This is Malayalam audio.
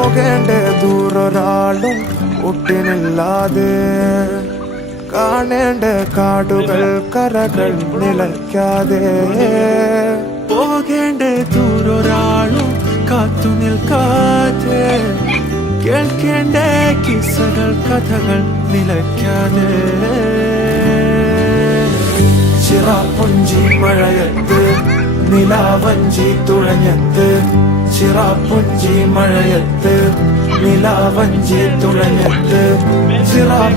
പോകേണ്ട ദൂരൊരാളും ഒട്ടിനില്ലാതെ കാണേണ്ട കാടുകൾ കരകൾ നിലയ്ക്കാതെ പോകേണ്ട ദൂരൊരാളും കാത്തു നിൽക്കാതെ കേൾക്കേണ്ട കിസ്സകൾ കഥകൾ നിലയ്ക്കാതെ ചിറാപ്പുഞ്ചി മഴയത്ത് നിലാവഞ്ചി തുഴഞ്ഞത്ത് ചിറാപ്പുഞ്ചി മഴയത്ത് നിലാവഞ്ചി തുഴഞ്ഞത്ത് ചിറാ